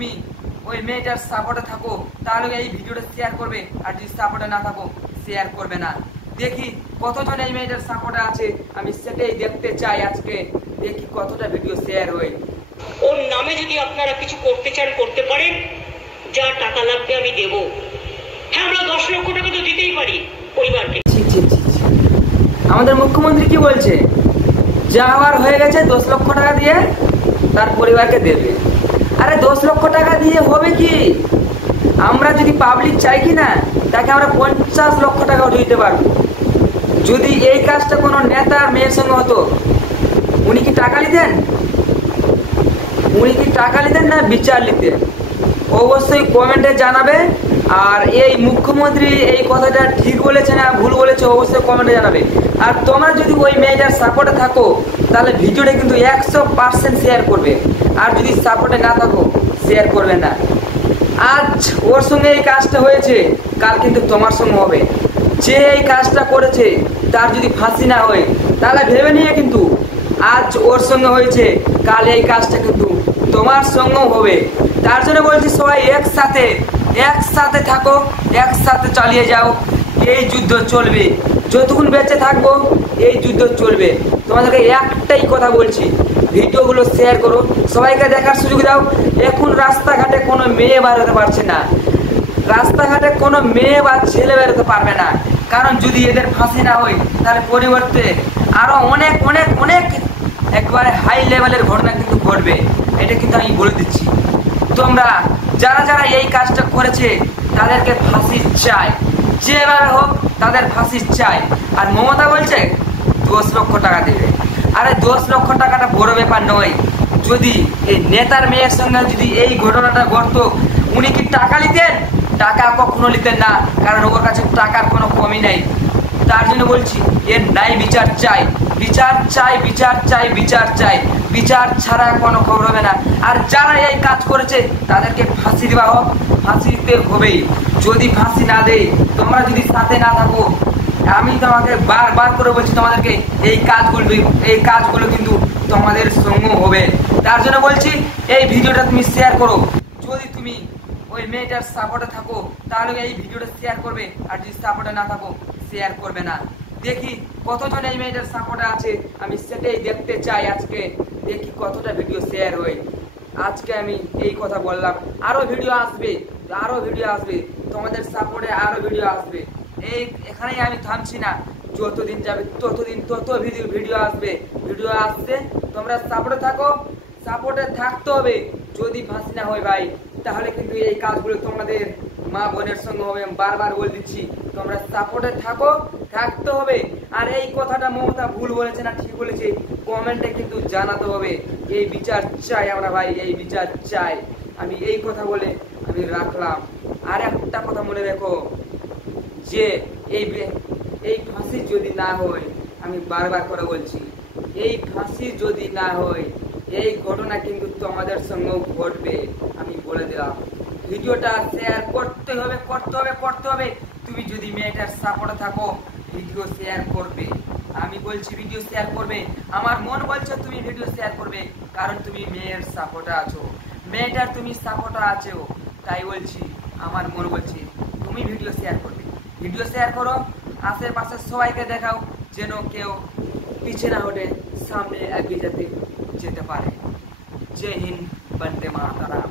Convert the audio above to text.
তুমি ওই মেয়েটার সাপোর্টে থাকো তাহলে এই ভিডিওটা শেয়ার করবে, আর যদি সাপোর্টে না থাকো শেয়ার করবে না। দেখি কতজন এই মেয়েটার সাপোর্টে আছে, আমি সেটাই দেখতে চাই। আজকে দেখি কতটা ভিডিও শেয়ার হয়। ওর নামে যদি আপনারা কিছু করতে চান করতে পারেন, যা টাকা লাগবে আমি দেব। হ্যাঁ, আমরা 10 লক্ষ টাকা তো দিতেই পারি পরিবারকে। আমাদের মুখ্যমন্ত্রী কি বলছে, যা হওয়ার হয়ে গেছে 10 লক্ষ টাকা দিয়ে তার পরিবারকে দেবে। আরে 10 লক্ষ টাকা দিয়ে হবে কি? আমরা যদি পাবলিক চাই কি না, তাকে আমরা 50 লক্ষ টাকাও দিতে পারবো। যদি এই কাজটা কোনো নেতার মেয়ের সঙ্গে হতো, উনি কি টাকা নিতেন? উনি কি টাকা নিতেন না বিচার নিতেন? অবশ্যই কমেন্টে জানাবে। আর এই মুখ্যমন্ত্রী এই কথাটা ঠিক বলেছে না ভুল বলেছে, অবশ্যই কমেন্টে জানাবে। আর তোমরা যদি ওই মেয়েটার সাপোর্টে থাকো তাহলে ভিডিওটা কিন্তু 100% শেয়ার করবে, আর যদি সাপোর্টে না থাকো শেয়ার করবে না। আজ ওর সঙ্গে এই কাজটা হয়েছে, কাল কিন্তু তোমার সঙ্গে হবে। যে এই কাজটা করেছে তার যদি ফাঁসি না হয় তাহলে ভেবে নিয়ে কিন্তু আজ ওর সঙ্গে হয়েছে, কাল এই কাজটা কিন্তু তোমার সঙ্গেও হবে। তার জন্য বলছি সবাই একসাথে থাকো, একসাথে চালিয়ে যাও। এই যুদ্ধ চলবে, যতক্ষণ বেঁচে থাকবো এই যুদ্ধ চলবে। তোমাদেরকে একটাই কথা বলছি, ভিডিওগুলো শেয়ার করো, সবাইকে দেখার সুযোগ দাও। এখন রাস্তাঘাটে কোনো মেয়ে বেরোতে পারছে না, রাস্তাঘাটে কোনো মেয়ে বা ছেলে বেরোতে পারবে না। কারণ যদি এদের ফাঁসি না হয় তাহলে পরিবর্তে আরো অনেক অনেক অনেক একবারে হাই লেভেলের ঘটনা কিন্তু ঘটবে। এটা কিন্তু আমি বলে দিচ্ছি। তোমরা যারা যারা এই কাজটা করেছে তাদেরকে ফাঁসি চাই, যেভাবে হোক তাদের ফাঁসি চাই। আর মমতা বলছে 10 লক্ষ টাকা দেবে। আরে 10 লক্ষ টাকাটা বড় ব্যাপার নয়। যদি এই নেতার মেয়ের সঙ্গে যদি এই ঘটনাটা ঘটতো, উনি কি টাকা নিতেন? টাকা কখনো নিতেন না, কারণ ওর কাছে টাকার কোনো কমি নেই। তার জন্য বলছি এর নাই বিচার চাই, বিচার চাই, বিচার চাই, বিচার চাই। বিচার ছাড়া কোনো খবর হবে না। আর যারা এই কাজ করেছে তাদেরকে ফাঁসি দেওয়া হোক, ফাঁসি দিতে হবেই। যদি ফাঁসি না দেয়, তোমরা যদি সাথে না থাকো, আমি তোমাকে বারবার করে বলছি তোমাদেরকে এই কাজগুলো কিন্তু তোমাদের সঙ্গে হবে। তার জন্য বলছি এই ভিডিওটা তুমি শেয়ার করো। যদি তুমি ওই মেয়েটার সাপোর্টে থাকো তাহলে এই ভিডিওটা শেয়ার করবে, আর যদি সাপোর্টে না থাকো শেয়ার করবে না। দেখি কতজন এই মেয়েটার সাপোর্টে আছে, আমি সেটাই দেখতে চাই। আজকে দেখি কতটা ভিডিও শেয়ার হয়। আজকে আমি এই কথা বললাম, আরো ভিডিও আসবে, আরো ভিডিও আসবে, তোমাদের সাপোর্টে আরো ভিডিও আসবে। এখানেই আমি থামছি না, যতদিন যাবে ততদিন তত ভিডিও আসবে। ভিডিও আসছে, তোমরা সাপোর্টে থাকো, সাপোর্টে থাকতে হবে। যদি ফাঁসি না হয় ভাই, তাহলে কিন্তু এই কাজগুলো তোমাদের মা বোনের সঙ্গে হবে। আমি বারবার বলে দিচ্ছি, তোমরা সাপোর্টে থাকো, থাকতে হবে। আর এই কথাটা মমতা ভুল বলেছে না ঠিক বলেছে, কমেন্টে কিন্তু জানাতে হবে। এই বিচার চাই আমরা ভাই, এই বিচার চাই। আমি এই কথা বলে আমি রাখলাম। আর একটা কথা মনে রেখো, যে এই ফাঁসি যদি না হয়, আমি বারবার করে বলছি, এই ফাঁসি যদি না হয় এই ঘটনা কিন্তু তোমাদের সঙ্গেও ঘটবে। আমি বলে দিলাম, ভিডিওটা শেয়ার করতে হবে, করতে হবে, করতে হবে। তুমি যদি মেয়েটার সাপোর্টে থাকো ভিডিও শেয়ার করবে। আমি বলছি ভিডিও শেয়ার করবে, আমার মন বলছে তুমি ভিডিও শেয়ার করবে, কারণ তুমি মেয়ের সাপোর্টে আছো, মেয়েটার তুমি সাপোর্টে আছো। তাই বলছি, আমার মন বলছে তুমি ভিডিও শেয়ার করবে। ভিডিও শেয়ার করো, আশেপাশে সবাইকে দেখাও, যেন কেউ পিছে না হটে, সামনে এগিয়ে যেতে পারে। জয় হিন্দ, বন্দে মাতরম।